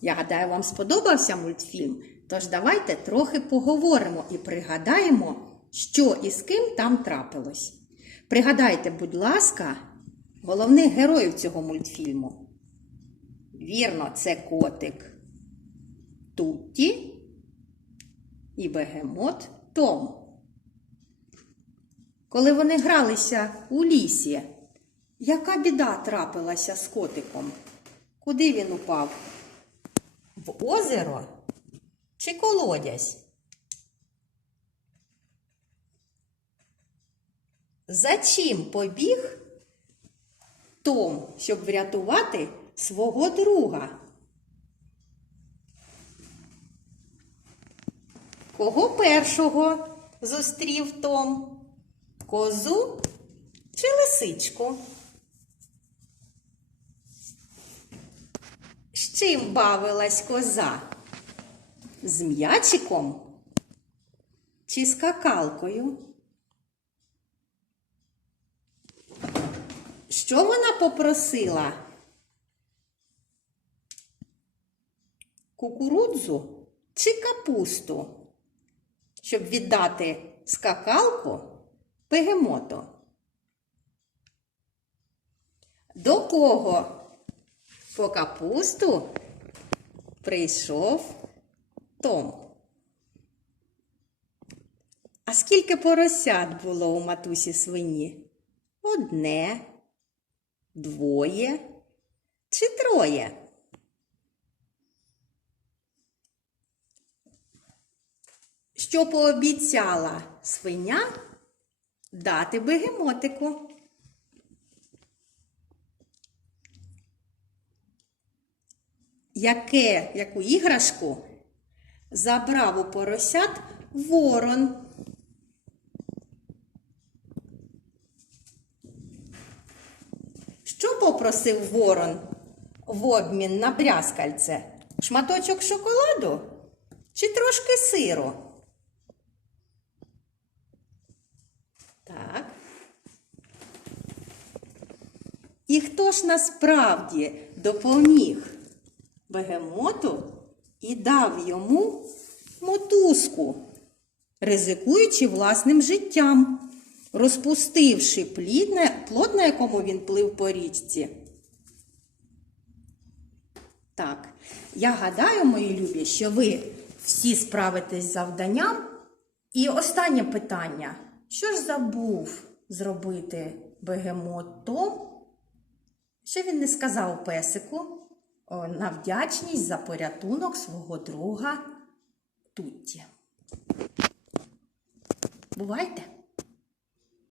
Я гадаю, вам сподобався мультфільм. Тож давайте трохи поговоримо і пригадаємо, що і з ким там трапилось. Пригадайте, будь ласка, головних героїв цього мультфільму. Вірно, це котик Тутті і бегемот Том. Коли вони гралися у лісі, яка біда трапилася з котиком? Куди він упав? В озеро чи колодязь? За чим побіг Том, щоб врятувати свого друга? Кого першого зустрів Том? Козу чи лисичку? З чим бавилась коза? З м'ячиком чи скакалкою? Що вона попросила? Кукурудзу чи капусту, щоб віддати скакалку бегемоту? До кого по капусту прийшов Том? А скільки поросят було у матусі свині? Одне, двоє чи троє? Що пообіцяла свиня дати бегемотику? Яке, яку іграшку забрав у поросят ворон? Що попросив ворон в обмін на брязкальце? Шматочок шоколаду чи трошки сиру? Так. І хто ж насправді допоміг бегемоту і дав йому мотузку, ризикуючи власним життям, розпустивши плід, на- плод, на якому він плив по річці? Так, я гадаю, мої любі, що ви всі справитесь з завданням. І останнє питання: що ж забув зробити бегемот Том, що він не сказав песику на вдячність за порятунок свого друга Тутті? Бувайте!